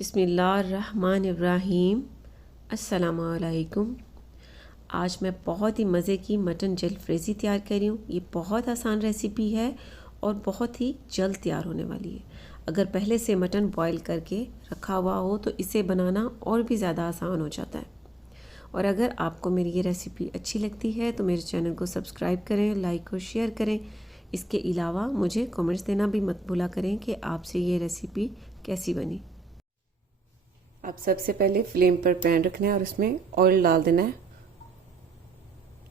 बिस्मिल्लाहिर्रहमानिर्रहीम। अस्सलामुअलैकुम। आज मैं बहुत ही मज़े की मटन जलफ्रेज़ी तैयार कर रही हूँ। ये बहुत आसान रेसिपी है और बहुत ही जल्द तैयार होने वाली है। अगर पहले से मटन बॉईल करके रखा हुआ हो तो इसे बनाना और भी ज़्यादा आसान हो जाता है। और अगर आपको मेरी ये रेसिपी अच्छी लगती है तो मेरे चैनल को सब्सक्राइब करें, लाइक और शेयर करें। इसके अलावा मुझे कमेंट्स देना भी मत भूला करें कि आपसे ये रेसिपी कैसी बनी। अब सबसे पहले फ्लेम पर पैन रखना है और उसमें ऑयल डाल देना है,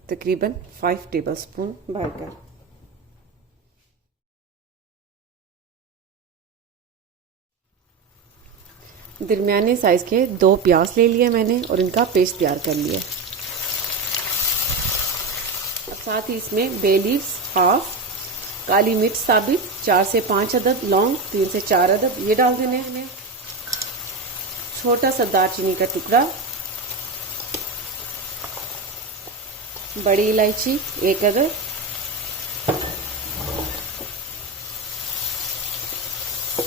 तकरीबन 5 टेबलस्पून भरकर। दरमियाने साइज के 2 प्याज ले लिए मैंने और इनका पेस्ट तैयार कर लिया। साथ ही इसमें बे लीव्स हाफ, काली मिर्च साबित 4 से 5 अदद, लौंग 3 से 4 अदद ये डाल देने हैं। छोटा सा दालचीनी का टुकड़ा, बड़ी इलायची 1 अदद,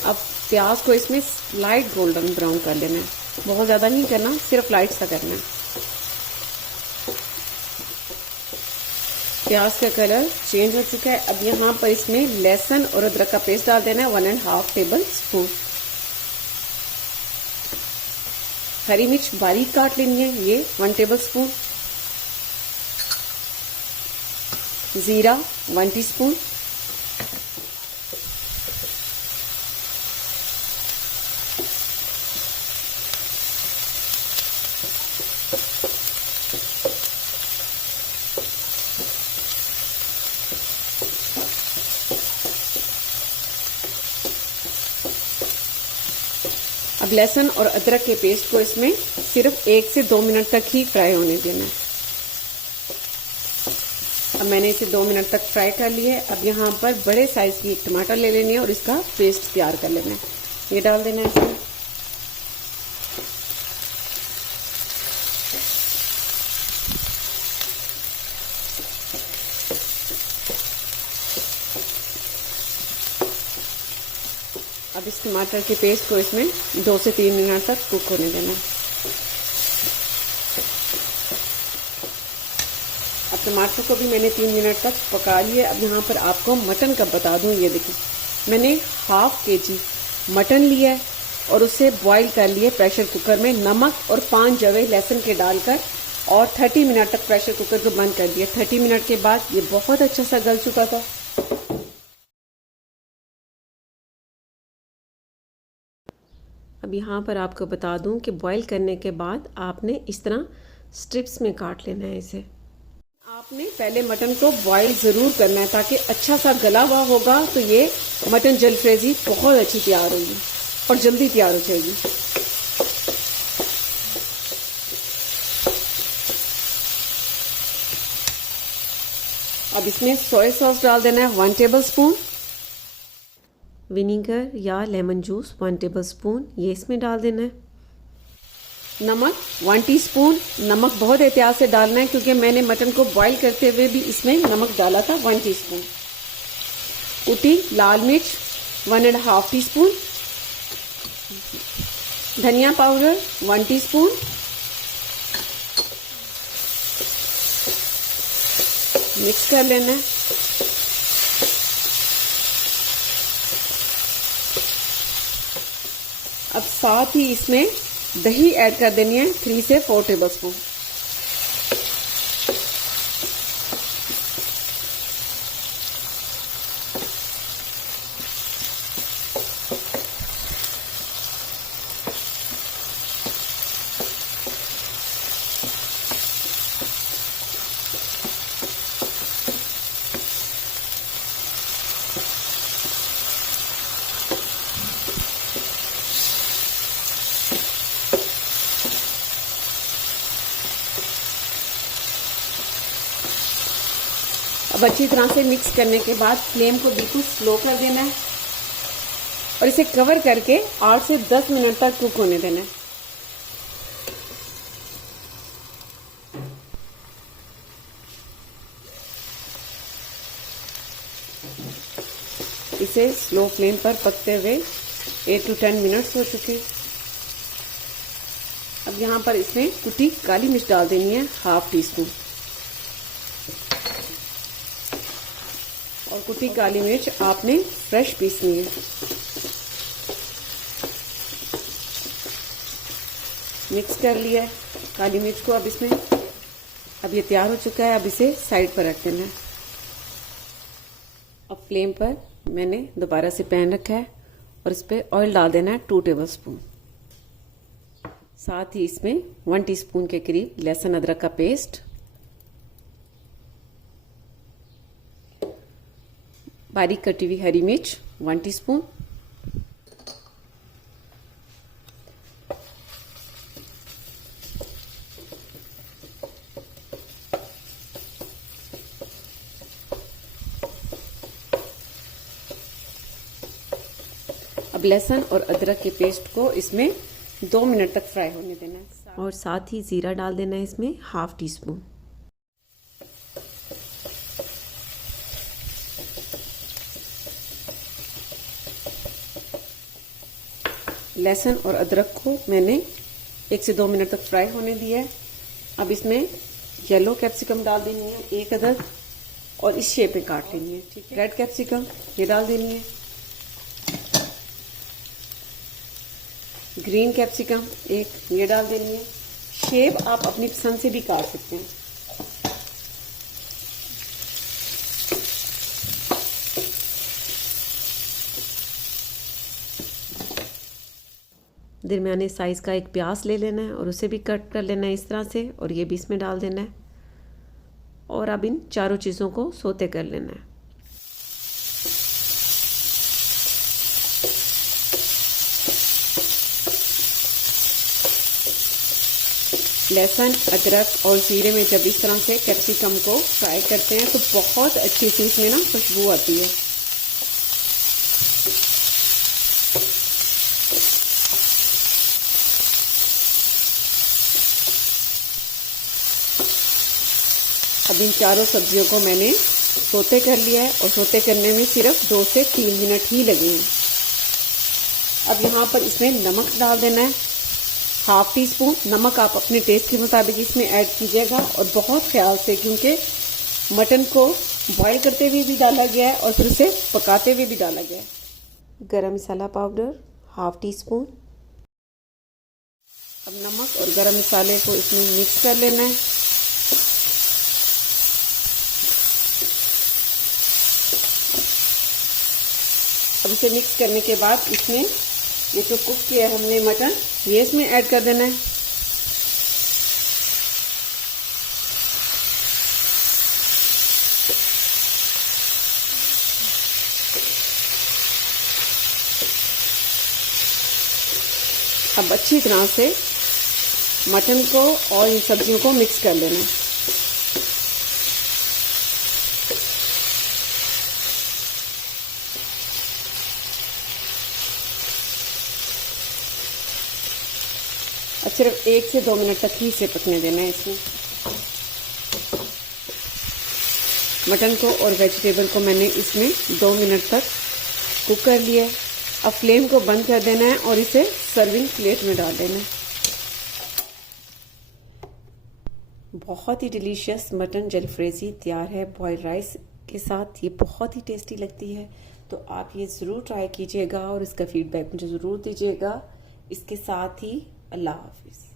अब प्याज को इसमें लाइट गोल्डन ब्राउन कर लेना है, बहुत ज़्यादा नहीं करना, सिर्फ लाइट सा करना है। प्याज का कलर चेंज हो चुका है। अब यहाँ पर इसमें लहसुन और अदरक का पेस्ट डाल देना है 1.5 टेबल स्पून। हरी मिर्च बारीक काट लेनी है ये 1 टेबल स्पून। जीरा 1 टीस्पून। अब लहसुन और अदरक के पेस्ट को इसमें सिर्फ 1 से 2 मिनट तक ही फ्राई होने देना है। अब मैंने इसे 2 मिनट तक फ्राई कर लिया है। अब यहाँ पर बड़े साइज की एक टमाटर ले लेनी है और इसका पेस्ट तैयार कर लेना है, ये डाल देना है इसमें। अब इस टमाटर के पेस्ट को इसमें 2 से 3 मिनट तक कुक होने देना। अब टमाटर को भी मैंने 3 मिनट तक पका लिया। अब यहाँ पर आपको मटन का बता दूँ, ये देखिए मैंने ½ kg मटन लिया है और उसे बॉईल कर लिए प्रेशर कुकर में, नमक और 5 जवे लहसुन के डालकर, और 30 मिनट तक प्रेशर कुकर को बंद कर दिया। 30 मिनट के बाद ये बहुत अच्छा सा गल चुका था। अब यहाँ पर आपको बता दूं कि बॉईल करने के बाद आपने इस तरह स्ट्रिप्स में काट लेना है इसे। आपने पहले मटन को बॉईल ज़रूर करना है ताकि अच्छा सा गला हुआ होगा तो ये मटन जलफ्रेज़ी बहुत अच्छी तैयार होगी और जल्दी तैयार हो जाएगी। अब इसमें सोया सॉस डाल देना है 1 टेबल स्पून। विनीगर या लेमन जूस 1 टेबल स्पून ये इसमें डाल देना है। नमक 1 टीस्पून। नमक बहुत एहतियात से डालना है क्योंकि मैंने मटन को बॉईल करते हुए भी इसमें नमक डाला था 1 टीस्पून। कुटी लाल मिर्च 1.5 टीस्पून। धनिया पाउडर 1 टीस्पून। मिक्स कर लेना है। अब साथ ही इसमें दही ऐड कर देनी है 3 से 4 टेबलस्पून। अब अच्छी तरह से मिक्स करने के बाद फ्लेम को बिल्कुल स्लो कर देना है और इसे कवर करके 8 से 10 मिनट तक कुक होने देना है। इसे स्लो फ्लेम पर पकते हुए 8 to 10 मिनट्स हो चुके। यहाँ पर इसमें कुटी काली मिर्च डाल देनी है, 1/2 टीस्पून। और कुटी काली मिर्च आपने फ्रेश पीसनी है। मिक्स कर लिया है काली मिर्च को। अब इसमें अब ये तैयार हो चुका है। अब इसे साइड पर रख देना है। अब फ्लेम पर मैंने दोबारा से पैन रखा है और इस पर ऑयल डाल देना है 2 टेबलस्पून। साथ ही इसमें 1 टीस्पून के करीब लहसुन अदरक का पेस्ट, बारीक कटी हुई हरी मिर्च 1 टीस्पून, अब लहसुन और अदरक के पेस्ट को इसमें 2 मिनट तक फ्राई होने देना है। और साथ ही जीरा डाल देना है इसमें 1/2 टीस्पून। लहसुन और अदरक को मैंने 1 से 2 मिनट तक फ्राई होने दिया है। अब इसमें येलो कैप्सिकम डाल देनी है 1 अदद और इस शेप में काट लेनी है। ठीक है। रेड कैप्सिकम ये डाल देनी है। ग्रीन कैप्सिकम 1 ये डाल देनी है। शेप आप अपनी पसंद से भी काट सकते हैं। दरमियाने साइज का एक प्याज ले लेना है और उसे भी कट कर लेना है इस तरह से, और ये भी इसमें डाल देना है। और अब इन चारों चीज़ों को सोते कर लेना है। लहसुन अदरक और जीरे में जब इस तरह से कैप्सिकम को फ्राई करते हैं तो बहुत अच्छी सी इसमें ना खुशबू आती है। अब इन चारों सब्जियों को मैंने सोते कर लिया है और सोते करने में सिर्फ 2 से 3 मिनट ही लगे हैं। अब यहाँ पर इसमें नमक डाल देना है 1/2 टीस्पून। नमक आप अपने टेस्ट के मुताबिक इसमें ऐड कीजिएगा और बहुत ख्याल से, क्योंकि मटन को बॉईल करते हुए भी डाला गया है और फिर उसे पकाते हुए भी डाला गया है। गरम मसाला पाउडर 1/2 टीस्पून। अब नमक और गरम मसाले को इसमें मिक्स कर लेना है। अब इसे मिक्स करने के बाद इसमें ये जो कुक किया है हमने मटन, ये इसमें ऐड कर देना है। अब अच्छी तरह से मटन को और इन सब्जियों को मिक्स कर लेना है। सिर्फ 1 से 2 मिनट तक ही इसे पकने देना है। इसमें मटन को और वेजिटेबल को मैंने इसमें 2 मिनट तक कुक कर लिया है। अब फ्लेम को बंद कर देना है और इसे सर्विंग प्लेट में डाल देना है। बहुत ही डिलीशियस मटन जलफ्रेजी तैयार है बॉइल्ड राइस के साथ। ये बहुत ही टेस्टी लगती है, तो आप ये ज़रूर ट्राई कीजिएगा और इसका फीडबैक मुझे ज़रूर दीजिएगा। इसके साथ ही अल्लाह हाफिज़।